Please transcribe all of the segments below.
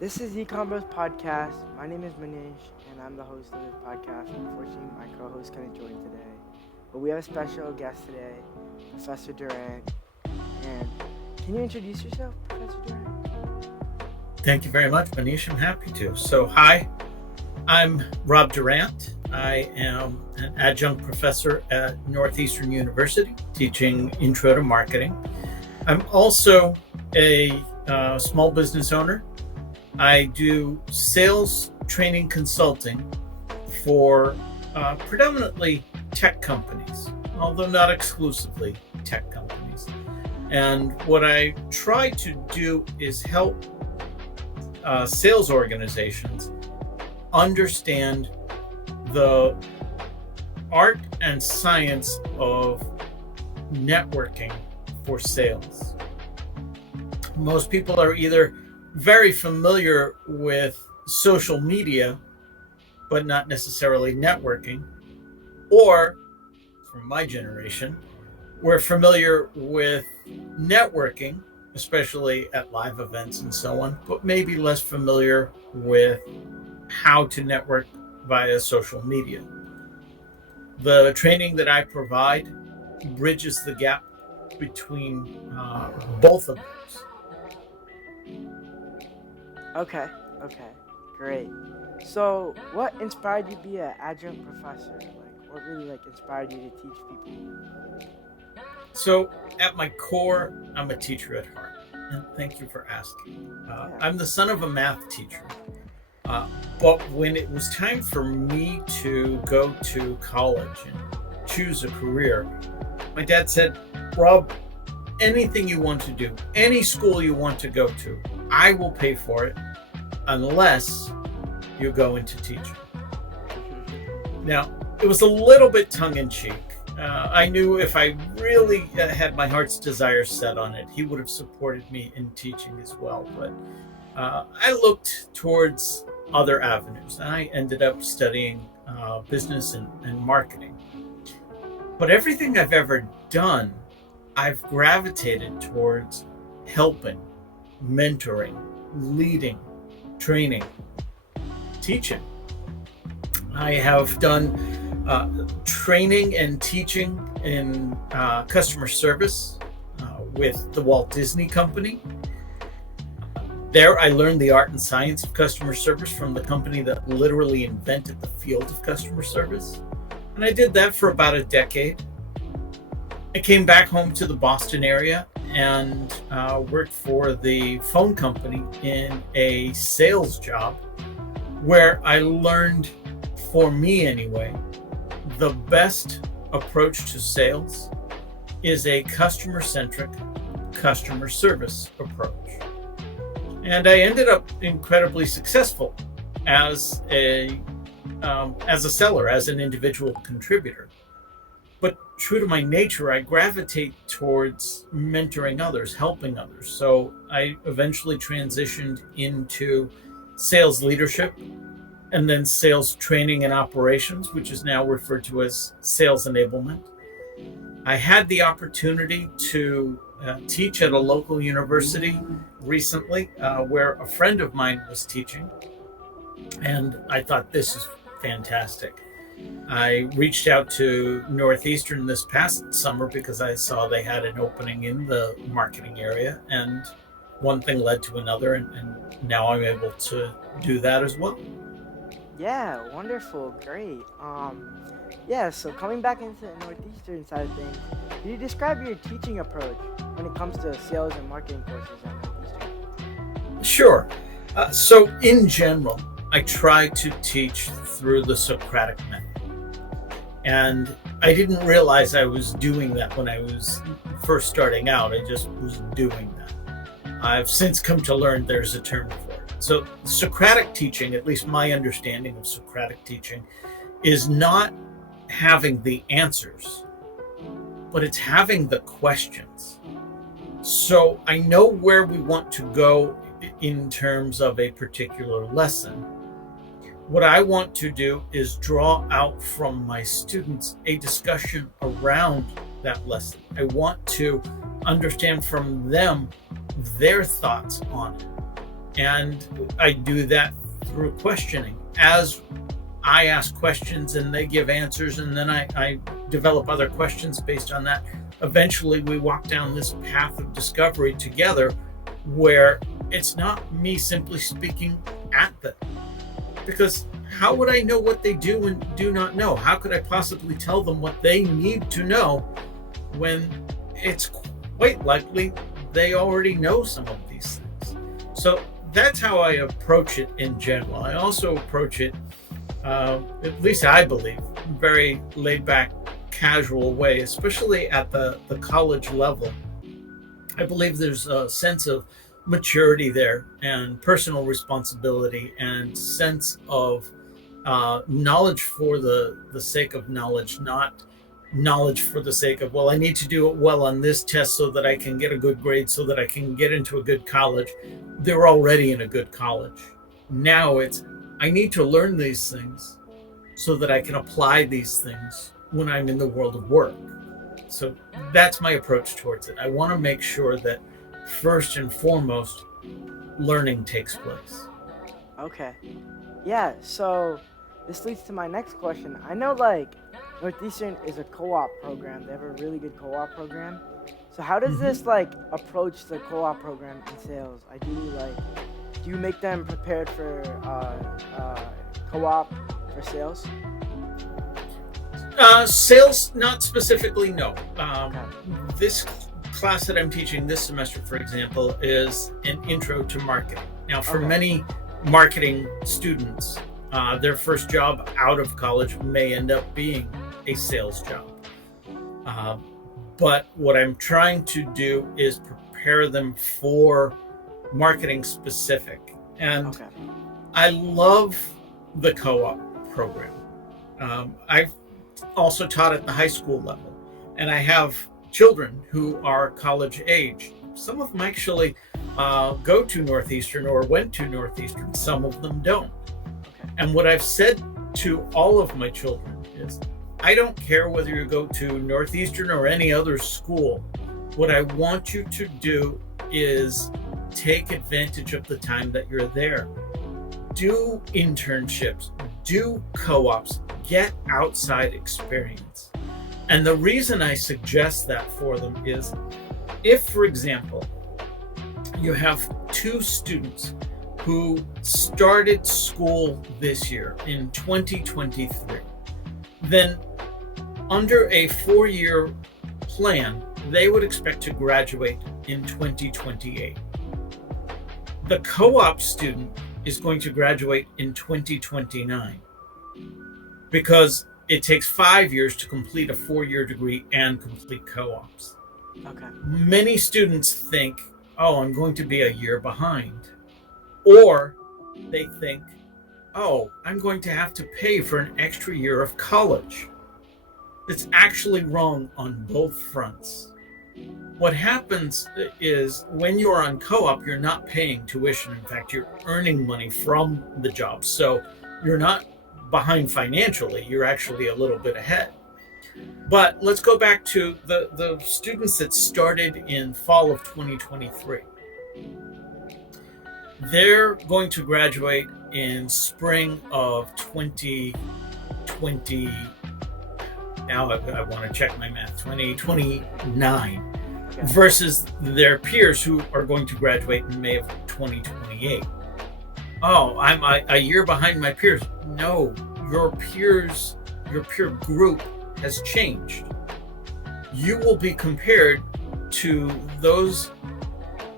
This is EconBros podcast. My name is Manish, and I'm the host of this podcast. Unfortunately, my co-host couldn't join today, but we have a special guest today, Professor Durant. And can you introduce yourself, Professor Durant? Thank you very much, Manish. I'm happy to. So, hi, I'm Rob Durant. I am an adjunct professor at Northeastern University, teaching Intro to Marketing. I'm also a small business owner. I do sales training consulting for predominantly tech companies, although not exclusively tech companies. And what I try to do is help sales organizations understand the art and science of networking for sales. Most people are either very familiar with social media, but not necessarily networking, or from my generation, we're familiar with networking, especially at live events and so on, but maybe less familiar with how to network via social media. The training that I provide bridges the gap between both of those. Okay, great. So, what inspired you to be an adjunct professor? What really inspired you to teach people? So, at my core, I'm a teacher at heart. And thank you for asking. Yeah. I'm the son of a math teacher. Uh, but when it was time for me to go to college and choose a career, my dad said, Rob, anything you want to do, any school you want to go to, I will pay for it unless you go into teaching. Now, it was a little bit tongue in cheek. I knew if I really had my heart's desire set on it, he would have supported me in teaching as well. But I looked towards other avenues. I ended up studying business and marketing. But everything I've ever done, I've gravitated towards helping, mentoring, leading, training, teaching. I have done training and teaching in customer service with the Walt Disney Company. There, I learned the art and science of customer service from the company that literally invented the field of customer service. And I did that for about a decade. I came back home to the Boston area and worked for the phone company in a sales job where I learned, for me anyway, the best approach to sales is a customer-centric customer service approach. And I ended up incredibly successful as a seller, as an individual contributor. But true to my nature, I gravitate towards mentoring others, helping others. So I eventually transitioned into sales leadership and then sales training and operations, which is now referred to as sales enablement. I had the opportunity to teach at a local university recently where a friend of mine was teaching, and I thought this is fantastic. I reached out to Northeastern this past summer because I saw they had an opening in the marketing area, and one thing led to another, and now I'm able to do that as well. Yeah, wonderful, great. Yeah. So coming back into the Northeastern side of things, can you describe your teaching approach when it comes to sales and marketing courses at Northeastern? Sure. So, in general, I try to teach through the Socratic method. And I didn't realize I was doing that when I was first starting out. I just was doing that. I've since come to learn there's a term for it. So, Socratic teaching, at least my understanding of Socratic teaching, is not having the answers, but it's having the questions. So, I know where we want to go in terms of a particular lesson. What I want to do is draw out from my students a discussion around that lesson. I want to understand from them their thoughts on it. And I do that through questioning. As I ask questions and they give answers, and then I develop other questions based on that. Eventually, we walk down this path of discovery together where it's not me simply speaking at them. Because how would I know what they do and do not know? How could I possibly tell them what they need to know when it's quite likely they already know some of these things? So that's how I approach it in general. I also approach it, at least I believe, very laid back, casual way, especially at the college level. I believe there's a sense of maturity there and personal responsibility and sense of knowledge for the sake of knowledge, not knowledge for the sake of, well, I need to do it well on this test so that I can get a good grade, so that I can get into a good college. They're already in a good college. Now it's, I need to learn these things so that I can apply these things when I'm in the world of work. So that's my approach towards it. I want to make sure that first and foremost, learning takes place. Okay. Yeah, so this leads to my next question. I know like Northeastern is a co-op program. They have a really good co-op program. So how does this like approach the co-op program in sales? Ideally, like, do you make them prepared for co-op for sales? Sales, not specifically, no. Okay. This class that I'm teaching this semester, for example, is an intro to marketing. Now, for many marketing students, their first job out of college may end up being a sales job. But what I'm trying to do is prepare them for marketing specific. And I love the co-op program. I've also taught at the high school level, and I have children who are college age. Some of them actually go to Northeastern or went to Northeastern. Some of them don't. And what I've said to all of my children is, I don't care whether you go to Northeastern or any other school. What I want you to do is take advantage of the time that you're there. Do internships, do co-ops, get outside experience. And the reason I suggest that for them is, if, for example, you have two students who started school this year in 2023, then under a 4-year plan, they would expect to graduate in 2028. The co-op student is going to graduate in 2029 because it takes 5 years to complete a 4-year degree and complete co-ops. Many students think, oh, I'm going to be a year behind. Or they think, oh, I'm going to have to pay for an extra year of college. It's actually wrong on both fronts. What happens is when you're on co-op, you're not paying tuition. In fact, you're earning money from the job. So you're not behind financially, you're actually a little bit ahead. But let's go back to the students that started in fall of 2023. They're going to graduate in spring of 2020. Now I want to check my math, 2029, versus their peers who are going to graduate in May of 2028. Oh, I'm a year behind my peers. No, your peer group has changed. You will be compared to those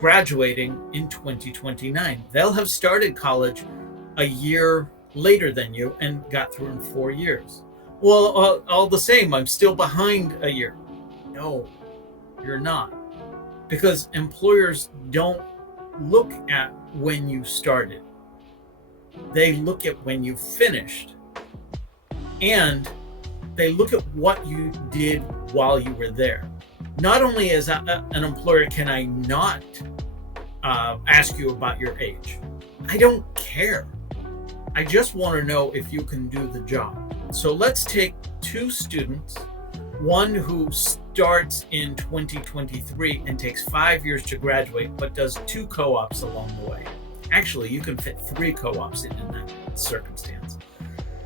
graduating in 2029. They'll have started college a year later than you and got through in 4 years. Well, all the same, I'm still behind a year. No, you're not. Because employers don't look at when you started. They look at when you finished. And they look at what you did while you were there. Not only as an employer can I not ask you about your age. I don't care. I just want to know if you can do the job. So let's take two students, one who starts in 2023 and takes 5 years to graduate, but does 2 co-ops along the way. Actually, you can fit 3 co-ops in that circumstance.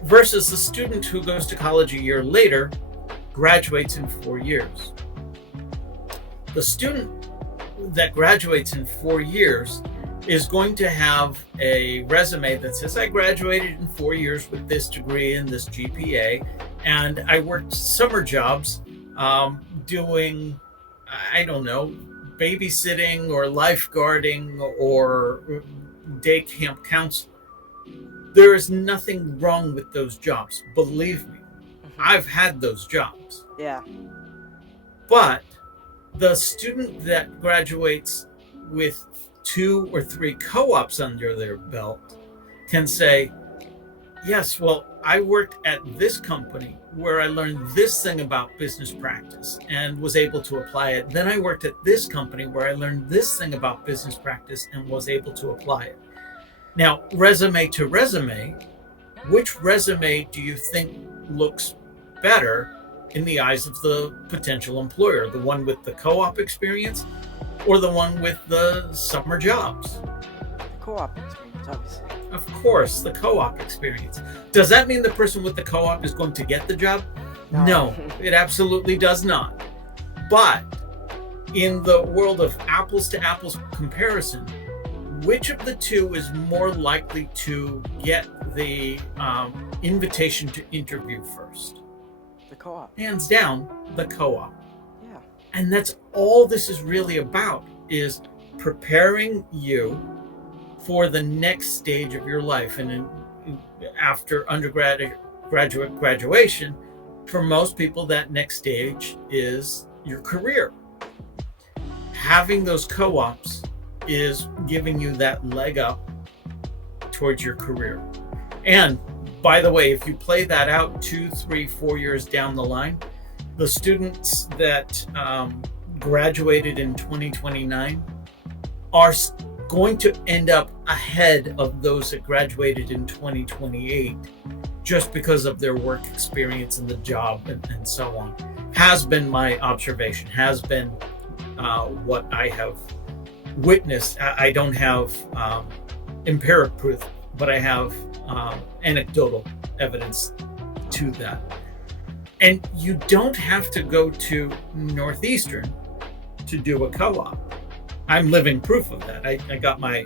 Versus the student who goes to college a year later, graduates in 4 years. The student that graduates in 4 years is going to have a resume that says, I graduated in 4 years with this degree and this GPA, and I worked summer jobs doing, I don't know, babysitting or lifeguarding or day camp counselor. There is nothing wrong with those jobs. Believe me, I've had those jobs. Yeah. But the student that graduates with 2 or 3 co-ops under their belt can say, yes, well, I worked at this company where I learned this thing about business practice and was able to apply it. Then I worked at this company where I learned this thing about business practice and was able to apply it. Now, resume to resume, which resume do you think looks better in the eyes of the potential employer? The one with the co-op experience or the one with the summer jobs? The co-op experience, obviously. Of course, the co-op experience. Does that mean the person with the co-op is going to get the job? No, it absolutely does not. But in the world of apples to apples comparison, which of the two is more likely to get the invitation to interview first? The co-op. Hands down, the co-op. Yeah. And that's all this is really about, is preparing you for the next stage of your life. And after graduation, for most people, that next stage is your career. Having those co-ops is giving you that leg up towards your career. And by the way, if you play that out 2, 3, 4 years down the line, the students that graduated in 2029 are going to end up ahead of those that graduated in 2028 just because of their work experience in the job and so on. Has been my observation, has been what I have witnessed. I don't have empiric proof, but I have anecdotal evidence to that. And you don't have to go to Northeastern to do a co-op. I'm living proof of that. I got my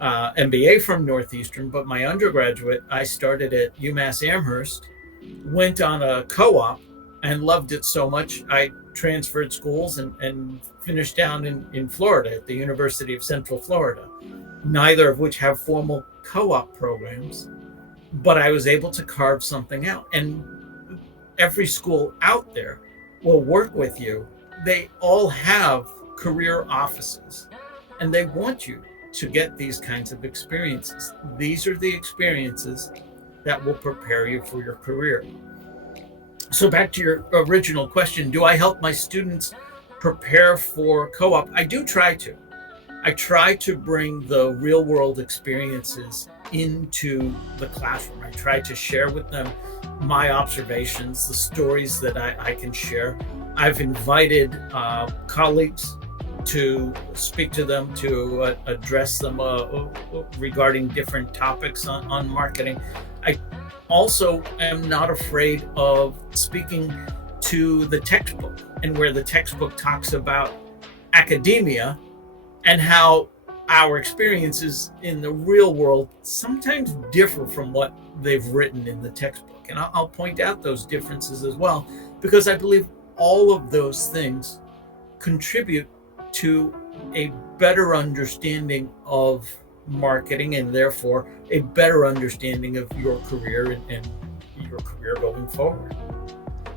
MBA from Northeastern, but my undergraduate, I started at UMass Amherst, went on a co-op and loved it so much, I transferred schools and finished down in Florida at the University of Central Florida, neither of which have formal co-op programs, but I was able to carve something out. And every school out there will work with you. They all have career offices, and they want you to get these kinds of experiences. These are the experiences that will prepare you for your career. So back to your original question, do I help my students prepare for co-op? I do try to. I try to bring the real world experiences into the classroom. I try to share with them my observations, the stories that I can share. I've invited colleagues to speak to them, to address them regarding different topics on marketing. I also am not afraid of speaking to the textbook, and where the textbook talks about academia and how our experiences in the real world sometimes differ from what they've written in the textbook. And I'll point out those differences as well, because I believe all of those things contribute to a better understanding of marketing, and therefore a better understanding of your career and your career going forward.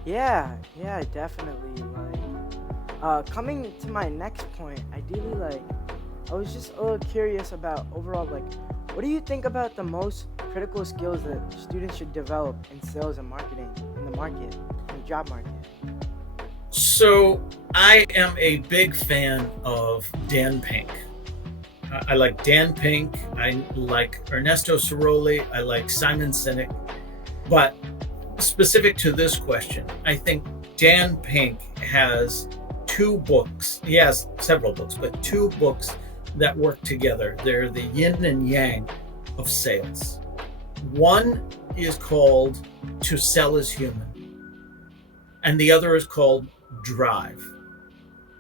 Yeah, definitely. Like, coming to my next point, ideally, I was just a little curious about overall, what do you think about the most critical skills that students should develop in sales and marketing in the market, in the job market? So I am a big fan of Dan Pink. I like Dan Pink. I like Ernesto Cerulli. I like Simon Sinek. But specific to this question, I think Dan Pink has 2 books. He has several books, but 2 books that work together. They're the yin and yang of sales. One is called to sell is human, and the other is called drive.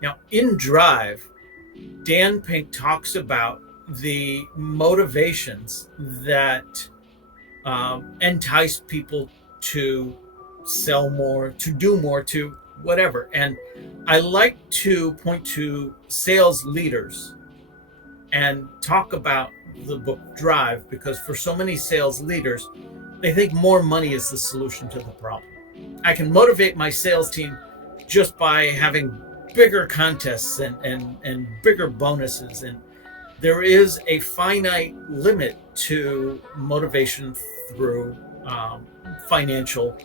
Now, in drive, Dan Pink talks about the motivations that entice people to sell more, to do more, to whatever. And I like to point to sales leaders and talk about the book Drive, because for so many sales leaders, they think more money is the solution to the problem. I can motivate my sales team just by having bigger contests and bigger bonuses. And there is a finite limit to motivation through financial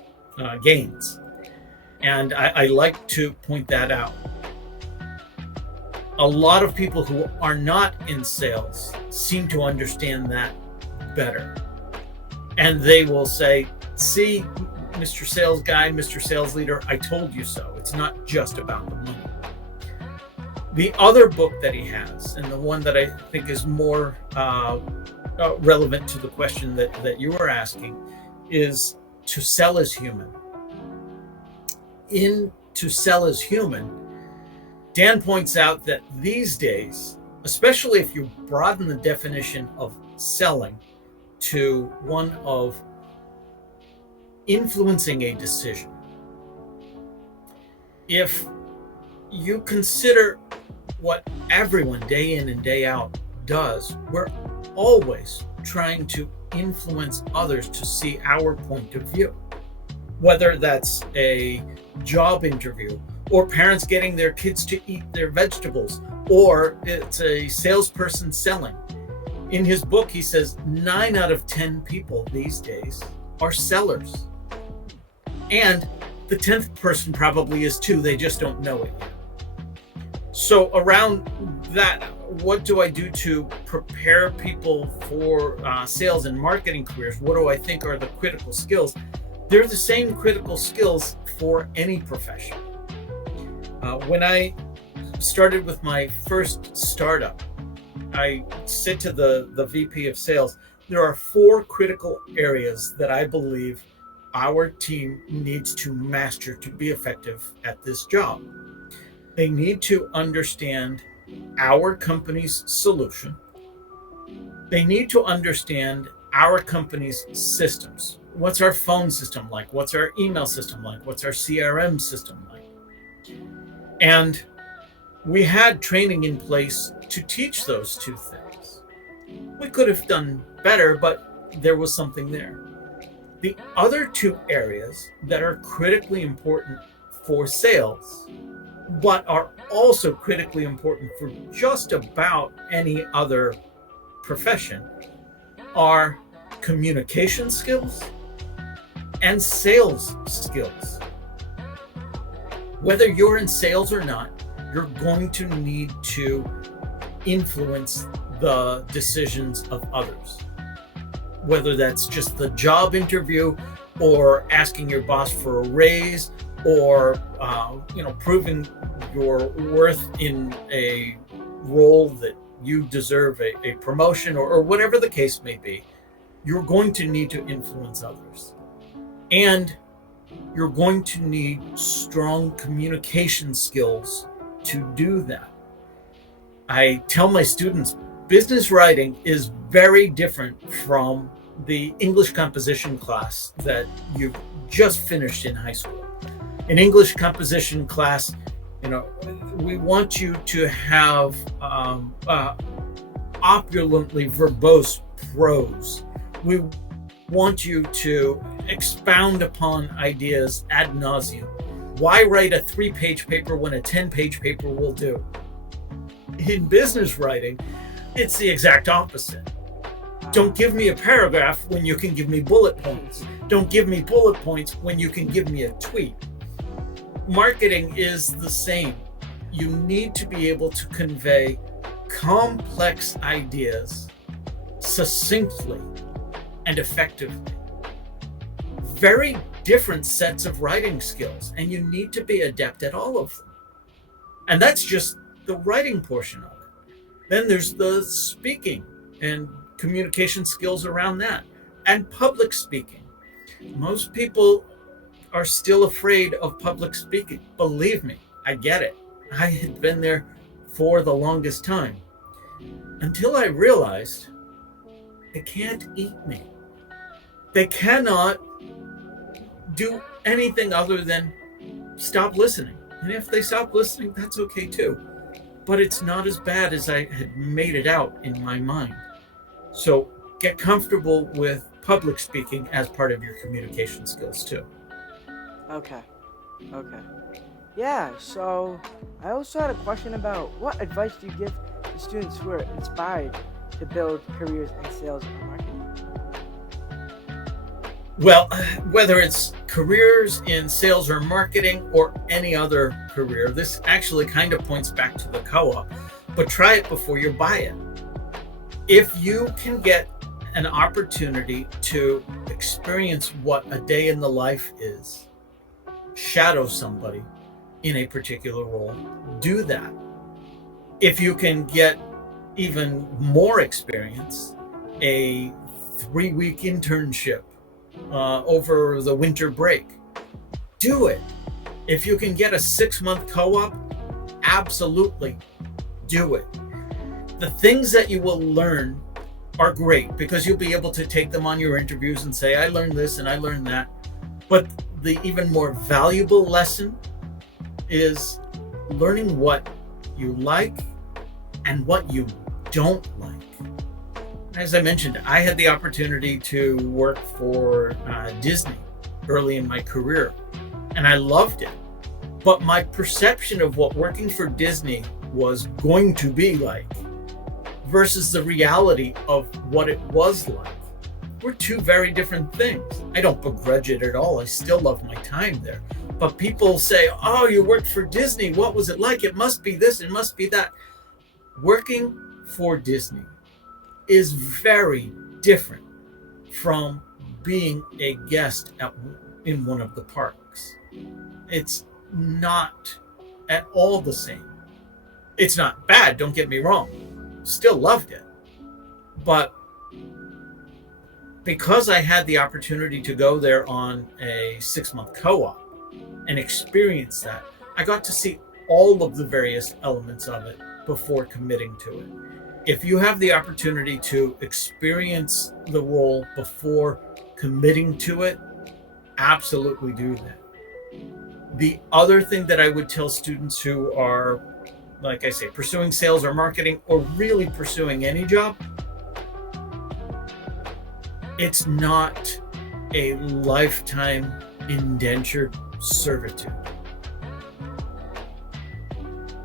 gains. And I like to point that out. A lot of people who are not in sales seem to understand that better. And they will say, see, Mr. Sales Guy, Mr. Sales Leader, I told you so. It's not just about the money. The other book that he has, and the one that I think is more relevant to the question that you were asking, is To Sell is Human. In To Sell is Human, Dan points out that these days, especially if you broaden the definition of selling to one of influencing a decision, if you consider what everyone day in and day out does, we're always trying to influence others to see our point of view. Whether that's a job interview, or parents getting their kids to eat their vegetables, or it's a salesperson selling. In his book, he says 9 out of 10 people these days are sellers. And the 10th person probably is too, they just don't know it yet. So around that, what do I do to prepare people for sales and marketing careers? What do I think are the critical skills? They're the same critical skills for any profession. When I started with my first startup, I said to the VP of sales, there are 4 critical areas that I believe our team needs to master to be effective at this job. They need to understand our company's solution. They need to understand our company's systems. What's our phone system like? What's our email system like? What's our CRM system like? And we had training in place to teach those 2 things. We could have done better, but there was something there. The other 2 areas that are critically important for sales, but are also critically important for just about any other profession, are communication skills and sales skills. Whether you're in sales or not, you're going to need to influence the decisions of others. Whether that's just the job interview, or asking your boss for a raise, or proving your worth in a role that you deserve a promotion, or whatever the case may be, you're going to need to influence others. And you're going to need strong communication skills to do that. I tell my students, business writing is very different from the English composition class that you just finished in high school. In English composition class, we want you to have opulently verbose prose. We want you to expound upon ideas ad nauseum. Why write a 3-page paper when a 10-page paper will do? In business writing, it's the exact opposite. Don't give me a paragraph when you can give me bullet points. Don't give me bullet points when you can give me a tweet. Marketing is the same. You need to be able to convey complex ideas succinctly and effectively. Very different sets of writing skills, and you need to be adept at all of them. And that's just the writing portion of it. Then there's the speaking and communication skills around that, and public speaking. Most people are still afraid of public speaking. Believe me, I get it. I had been there for the longest time until I realized they can't eat me. They cannot do anything other than stop listening. And if they stop listening, that's okay too. But it's not as bad as I had made it out in my mind. So get comfortable with public speaking as part of your communication skills too. Okay. Okay. Yeah, so I also had a question about what advice do you give to students who are inspired to build careers in sales or marketing? Well, whether it's careers in sales or marketing or any other career, this actually kind of points back to the co-op, but try it before you buy it. If you can get an opportunity to experience what a day in the life is, shadow somebody in a particular role, do that. If you can get even more experience, a 3-week internship over the winter break, do it. If you can get a 6-month co-op, absolutely do it. The things that you will learn are great because you'll be able to take them on your interviews and say, I learned this and I learned that. But the even more valuable lesson is learning what you like and what you don't like. As I mentioned, I had the opportunity to work for Disney early in my career, and I loved it. But my perception of what working for Disney was going to be like versus the reality of what it was like were two very different things. I don't begrudge it at all. I still love my time there. But people say, oh, you worked for Disney. What was it like? It must be this, it must be that. Working for Disney is very different from being a guest in one of the parks. It's not at all the same. It's not bad, don't get me wrong. Still loved it. But because I had the opportunity to go there on a 6-month co-op and experience that, I got to see all of the various elements of it before committing to it. If you have the opportunity to experience the role before committing to it, absolutely do that. The other thing that I would tell students who are, like I say, pursuing sales or marketing or really pursuing any job, it's not a lifetime indentured servitude.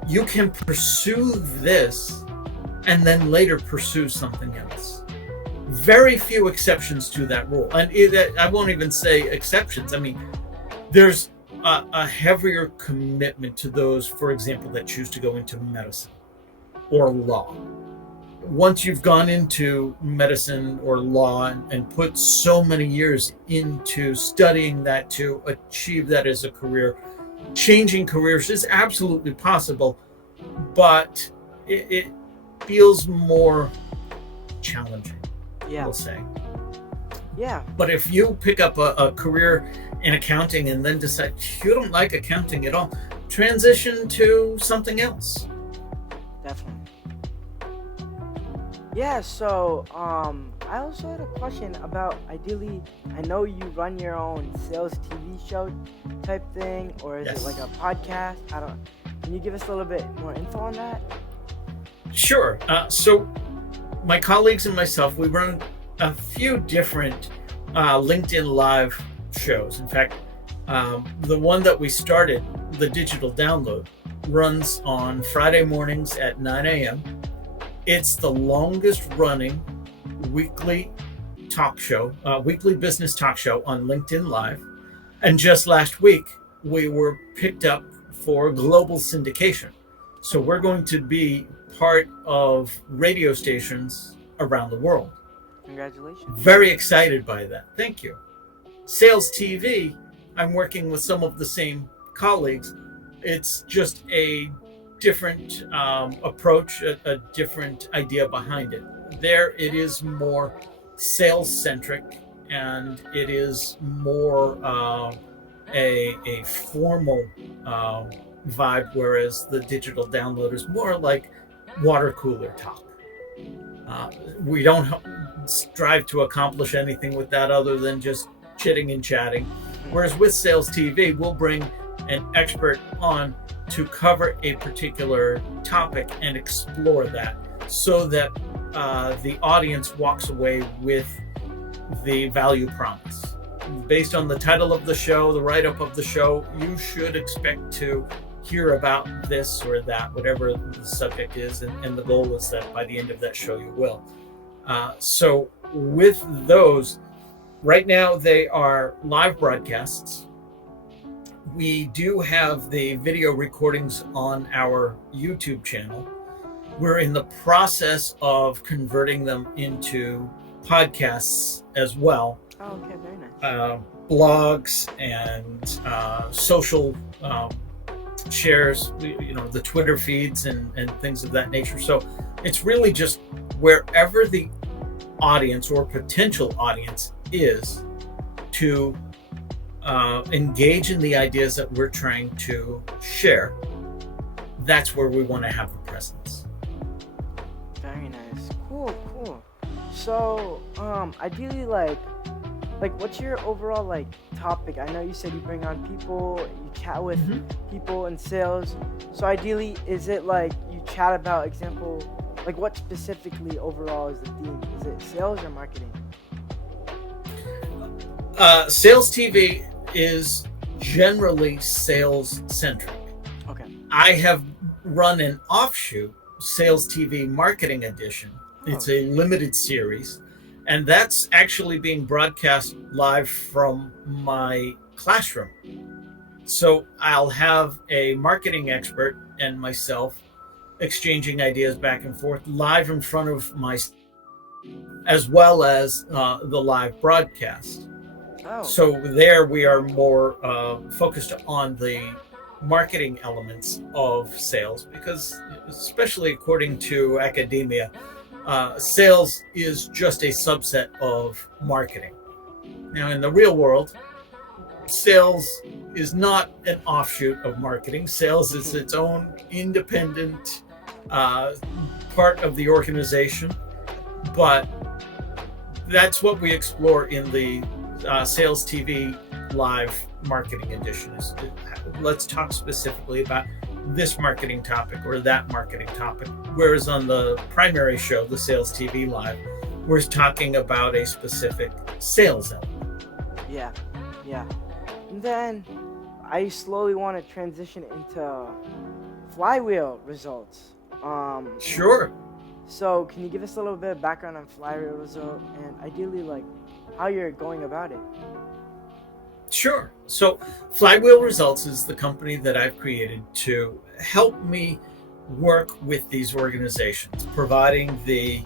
You can pursue this and then later pursue something else. Very few exceptions to that rule. And I won't even say exceptions. I mean, there's a heavier commitment to those, for example, that choose to go into medicine or law. Once you've gone into medicine or law and put so many years into studying that to achieve that as a career, changing careers is absolutely possible, but it feels more challenging, we'll say. Yeah. But if you pick up a career in accounting and then decide you don't like accounting at all, transition to something else. Definitely. Yeah, so I also had a question about, ideally, I know you run your own sales TV show type thing, or is it like a podcast? Can you give us a little bit more info on that? Sure. So my colleagues and myself, we run a few different LinkedIn Live shows. In fact, the one that we started, the Digital Download, runs on Friday mornings at 9 a.m. It's the longest running weekly talk show, weekly business talk show on LinkedIn Live. And just last week, we were picked up for global syndication. So we're going to be part of radio stations around the world. Congratulations. Very excited by that. Thank you. Sales TV, I'm working with some of the same colleagues. It's just a different approach, a different idea behind it. There, it is more sales centric, and it is more a formal vibe, whereas the digital download is more like water cooler talk. We don't strive to accomplish anything with that other than just chitting and chatting. Whereas with Sales TV, we'll bring an expert on to cover a particular topic and explore that, so that the audience walks away with the value promise. Based on the title of the show, the write-up of the show, you should expect to hear about this or that, whatever the subject is, and the goal is that by the end of that show you will. So with those, right now they are live broadcasts. We do have the video recordings on our YouTube channel. We're in the process of converting them into podcasts as well. Oh, okay, very nice. Blogs and social shares, the Twitter feeds and things of that nature. So it's really just wherever the audience or potential audience is to engage in the ideas that we're trying to share. That's where we want to have a presence. Very nice. Cool. So, ideally, like what's your overall topic? I know you said you bring on people, you chat with people in sales. So ideally, is it you chat about example, what specifically overall is the theme? Is it sales or marketing? Sales TV is generally sales centric. Okay. I have run an offshoot, Sales TV Marketing Edition. It's a limited series, and that's actually being broadcast live from my classroom. So I'll have a marketing expert and myself exchanging ideas back and forth live in front of my, as well as the live broadcast. Oh. So there we are more focused on the marketing elements of sales, because especially according to academia, sales is just a subset of marketing. Now, in the real world, sales is not an offshoot of marketing. Sales is its own independent part of the organization, but that's what we explore in the Sales TV Live Marketing Edition. Let's talk specifically about this marketing topic or that marketing topic. Whereas on the primary show, the Sales TV Live, we're talking about a specific sales element. Yeah. And then I slowly want to transition into flywheel results. Sure. So can you give us a little bit of background on flywheel result and ideally how you're going about it? Sure. So Flywheel Results is the company that I've created to help me work with these organizations, providing the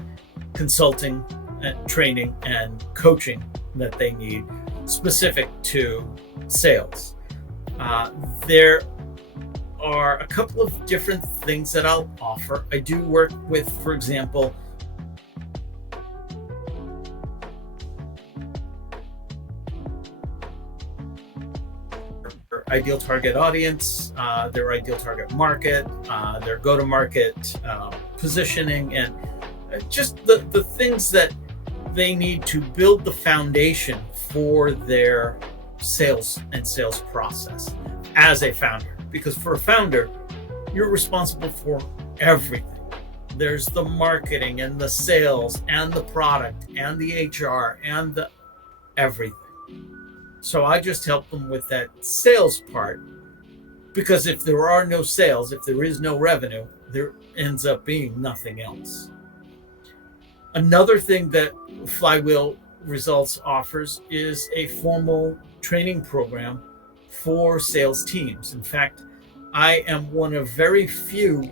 consulting, training, and coaching that they need specific to sales. There are a couple of different things that I'll offer. I do work with, for example, ideal target audience, their ideal target market, their go-to-market positioning, and just the things that they need to build the foundation for their sales and sales process as a founder. Because for a founder, you're responsible for everything. There's the marketing and the sales and the product and the HR and the everything. So I just help them with that sales part, because if there are no sales, if there is no revenue, there ends up being nothing else. Another thing that Flywheel Results offers is a formal training program for sales teams. In fact, I am one of very few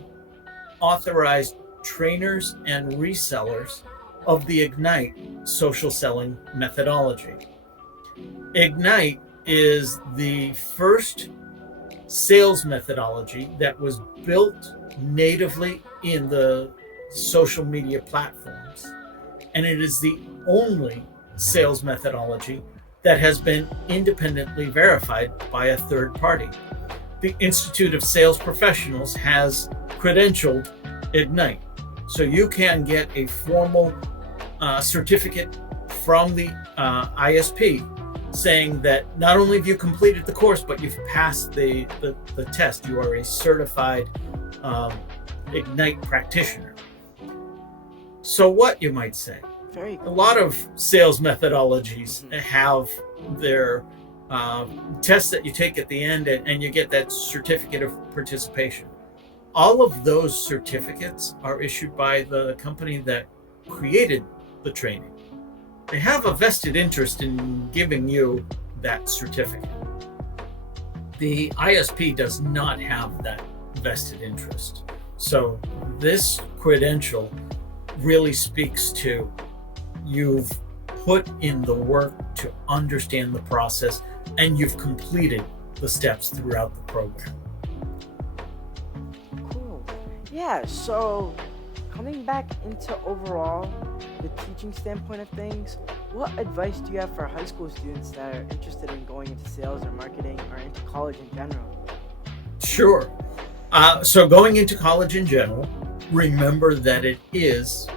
authorized trainers and resellers of the Ignite social selling methodology. Ignite is the first sales methodology that was built natively in the social media platforms. And it is the only sales methodology that has been independently verified by a third party. The Institute of Sales Professionals has credentialed Ignite. So you can get a formal certificate from the ISP saying that not only have you completed the course, but you've passed the test. You are a certified Ignite practitioner. So what, you might say? Very A cool. lot of sales methodologies have their tests that you take at the end, and you get that certificate of participation. All of those certificates are issued by the company that created the training. They have a vested interest in giving you that certificate. The ISP does not have that vested interest. So this credential really speaks to you've put in the work to understand the process, and you've completed the steps throughout the program. Cool. Yeah, so coming back into overall the teaching standpoint of things, what advice do you have for high school students that are interested in going into sales or marketing or into college in general? Sure. So going into college in general, remember that it is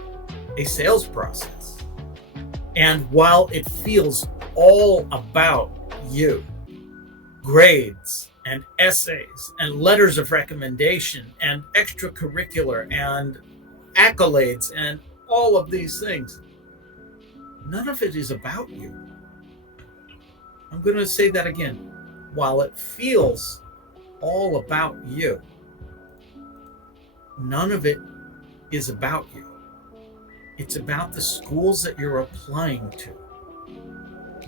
a sales process. And while it feels all about you, grades and essays and letters of recommendation and extracurricular and accolades and all of these things, none of it is about you. I'm going to say that again. While it feels all about you, none of it is about you. It's about the schools that you're applying to.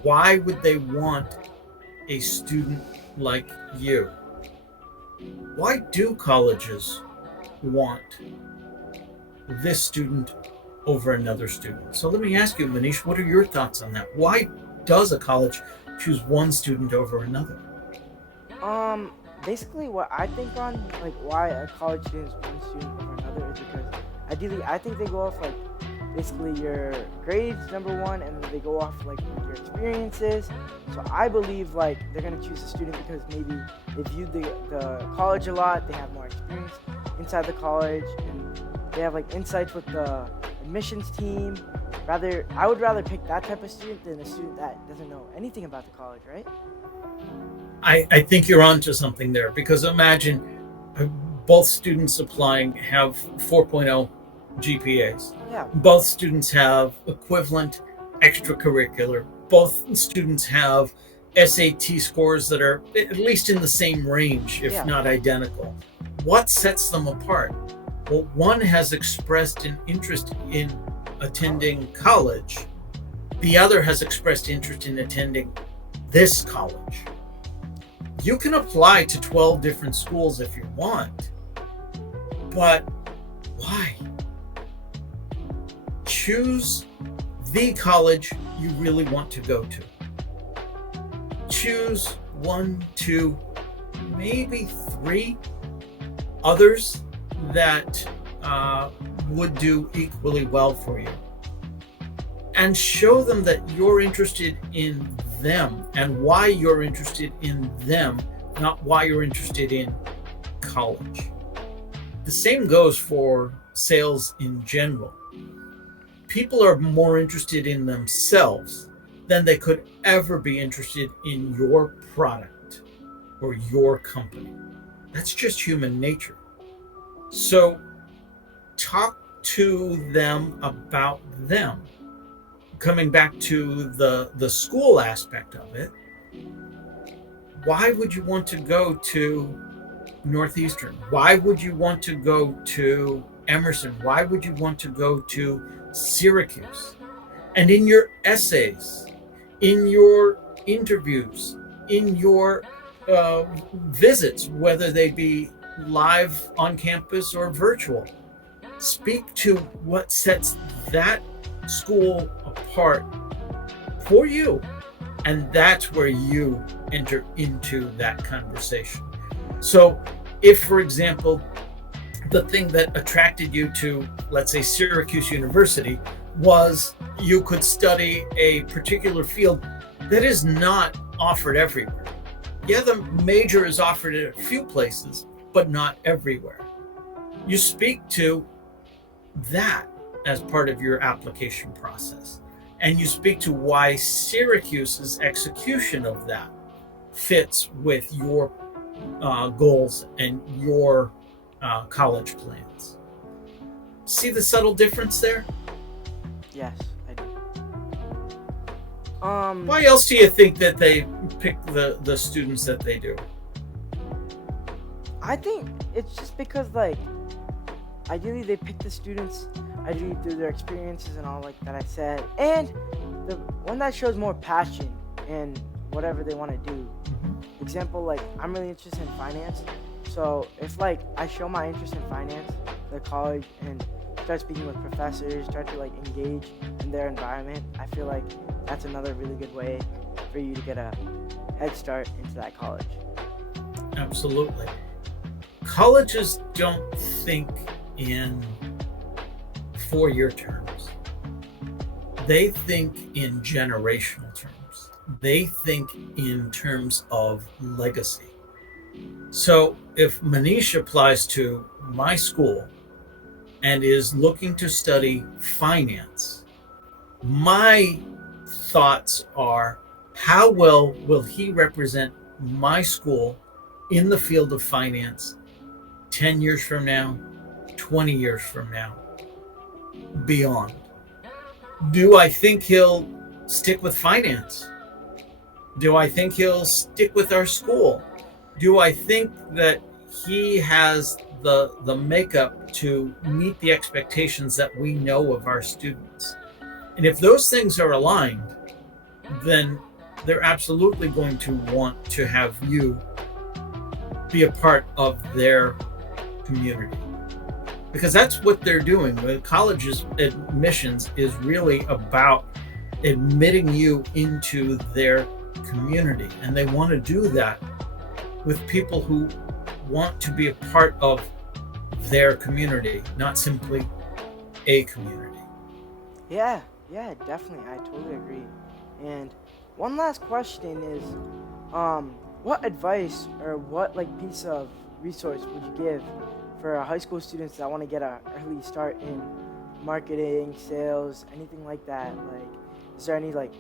Why would they want a student like you? Why do colleges want this student over another student? So let me ask you, Manish, what are your thoughts on that? Why does a college choose one student over another? Basically what I think on like why a college student is one student over another is because ideally I think they go off like basically your grades number one, and then they go off like your experiences. So I believe like they're gonna choose a student because maybe they viewed the college a lot, they have more experience inside the college, and they have like insights with the admissions team. I would rather pick that type of student than a student that doesn't know anything about the college, right? I think you're onto something there, because imagine both students applying have 4.0 GPAs. Yeah. Both students have equivalent extracurricular. Both students have SAT scores that are at least in the same range, if not identical. What sets them apart? Well, one has expressed an interest in attending college. The other has expressed interest in attending this college. You can apply to 12 different schools if you want, but why? Choose the college you really want to go to. Choose 1, 2, maybe 3 others that would do equally well for you, and show them that you're interested in them and why you're interested in them, not why you're interested in college. The same goes for sales in general. People are more interested in themselves than they could ever be interested in your product or your company. That's just human nature. So talk to them about them. Coming back to the school aspect of it, why would you want to go to Northeastern? Why would you want to go to Emerson? Why would you want to go to Syracuse? And in your essays, in your interviews, in your visits, whether they be live on campus or virtual, speak to what sets that school apart for you. And that's where you enter into that conversation. So if, for example, the thing that attracted you to, let's say, Syracuse University was you could study a particular field that is not offered everywhere. Yeah, the major is offered at a few places, but not everywhere. You speak to that as part of your application process. And you speak to why Syracuse's execution of that fits with your goals and your college plans. See the subtle difference there? Yes, I do. Why else do you think that they pick the students that they do? I think it's just because, like, ideally they pick the students ideally through their experiences and all like that I said, and the one that shows more passion in whatever they want to do. Example, like, I'm really interested in finance, so if, like, I show my interest in finance the college and start speaking with professors, start to, like, engage in their environment, I feel like that's another really good way for you to get a head start into that college. Absolutely. Colleges don't think in 4-year terms. They think in generational terms. They think in terms of legacy. So if Manish applies to my school and is looking to study finance, my thoughts are, how well will he represent my school in the field of finance 10 years from now, 20 years from now, beyond? Do I think he'll stick with finance? Do I think he'll stick with our school? Do I think that he has the makeup to meet the expectations that we know of our students? And if those things are aligned, then they're absolutely going to want to have you be a part of their community. Because that's what they're doing. The college's admissions is really about admitting you into their community. And they want to do that with people who want to be a part of their community, not simply a community. Yeah, definitely. I totally agree. And one last question is, what advice or what, like, piece of resource would you give for high school students that want to get an early start in marketing, sales, anything like that? Like, is there any, like,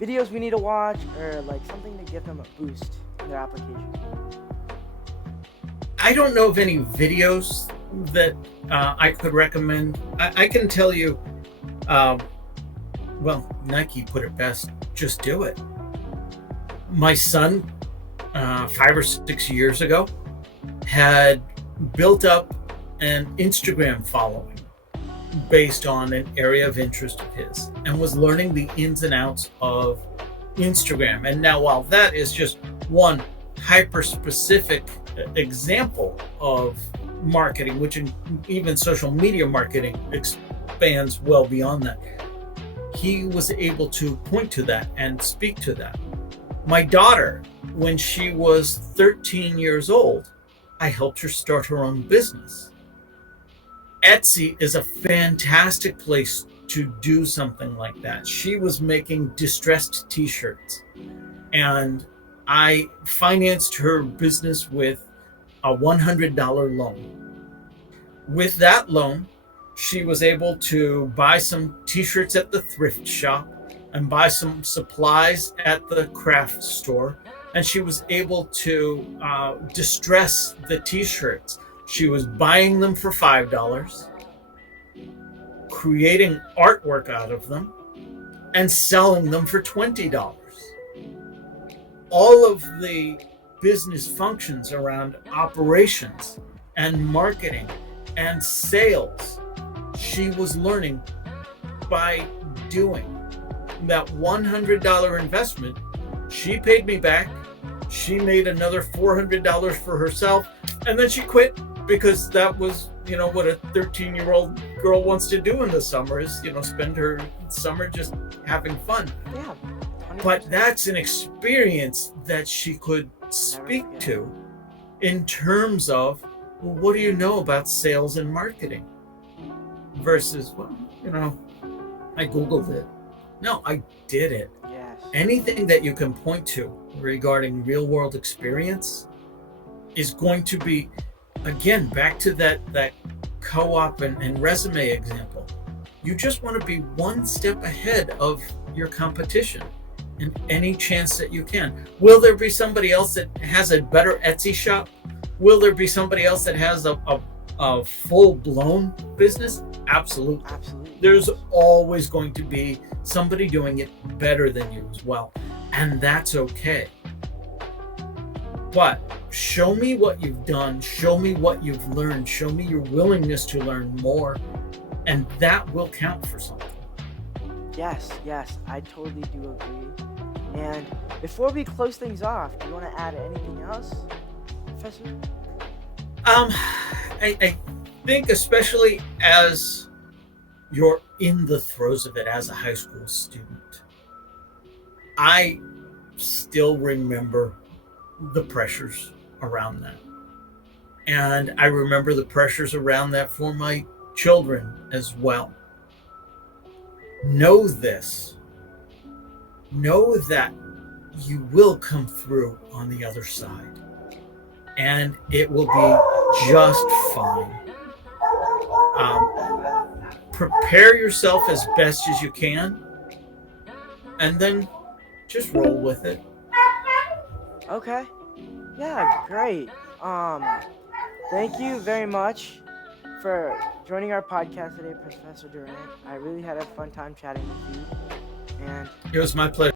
videos we need to watch or, like, something to give them a boost in their application? I don't know of any videos that I could recommend. I can tell you, well, Nike put it best, just do it. My son, 5 or 6 years ago, had built up an Instagram following based on an area of interest of his and was learning the ins and outs of Instagram. And now, while that is just one hyper-specific example of marketing, which even social media marketing expands well beyond that, he was able to point to that and speak to that. My daughter, when she was 13 years old, I helped her start her own business. Etsy is a fantastic place to do something like that. She was making distressed t-shirts, and I financed her business with a $100 loan. With that loan, she was able to buy some t-shirts at the thrift shop and buy some supplies at the craft store. And she was able to distress the t-shirts. She was buying them for $5, creating artwork out of them, and selling them for $20. All of the business functions around operations and marketing and sales, she was learning by doing. That $100 investment, she paid me back. She made another $400 for herself, and then she quit because that was, what a 13-year-old girl wants to do in the summer is, spend her summer just having fun. Yeah. 100%. But that's an experience that she could speak to in terms of, well, what do you know about sales and marketing? Versus, well, I Googled it. No, I did it. Yes. Anything that you can point to regarding real world experience is going to be, again, back to that co-op and resume example. You just want to be one step ahead of your competition in any chance that you can. Will there be somebody else that has a better Etsy shop? Will there be somebody else that has a full-blown business? Absolutely. Absolutely. There's always going to be somebody doing it better than you as well. And that's okay. But show me what you've done. Show me what you've learned. Show me your willingness to learn more. And that will count for something. Yes, I totally do agree. And before we close things off, do you want to add anything else, Professor? I think especially as you're in the throes of it as a high school student, I still remember the pressures around that. And I remember the pressures around that for my children as well. Know this. Know that you will come through on the other side. And it will be just fine. Prepare yourself as best as you can. And then just roll with it. Okay. Yeah, great. Thank you very much for joining our podcast today, Professor Durant. I really had a fun time chatting with you. And it was my pleasure.